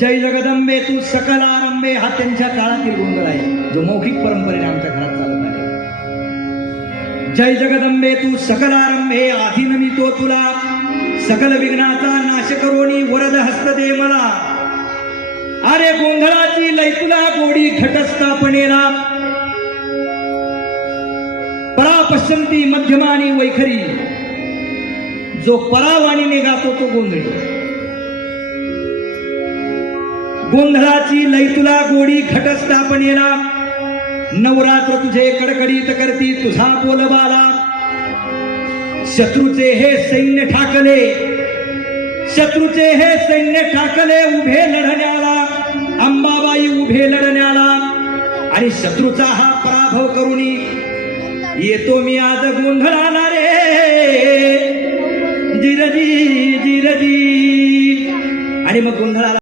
जय जगदंबे तू सकल आरंभे हा त्यांच्या काळातील गोंधळ आहे, जो मौखिक परंपरेने आमच्या घरात चालत आहे. जय जगदंबे तू सकल आरंभे आधी नमितो तुला, सकल विघ्नाचा नाश करोनी वरद हस्त दे मला. अरे गोंधळाची लय तुला गोडी घटस्थापनेला, परा पश्यंती मध्यमानी वैखरी, जो परावाणीने गातो तो गोंधळी. गोंधळाची लय तुला गोडी घटस्थापनेला, नवरात्र तुझे कडकडीत करती तुझा बोलबाला. शत्रूचे हे सैन्य ठाकले, शत्रूचे हे सैन्य ठाकले उभे लढण्याला, अंबाबाई उभे लढण्याला. आणि शत्रूचा हा पराभव करूनी येतो मी आज गोंधळाला रे, जिरजी जिरजी. आणि मग गोंधळाला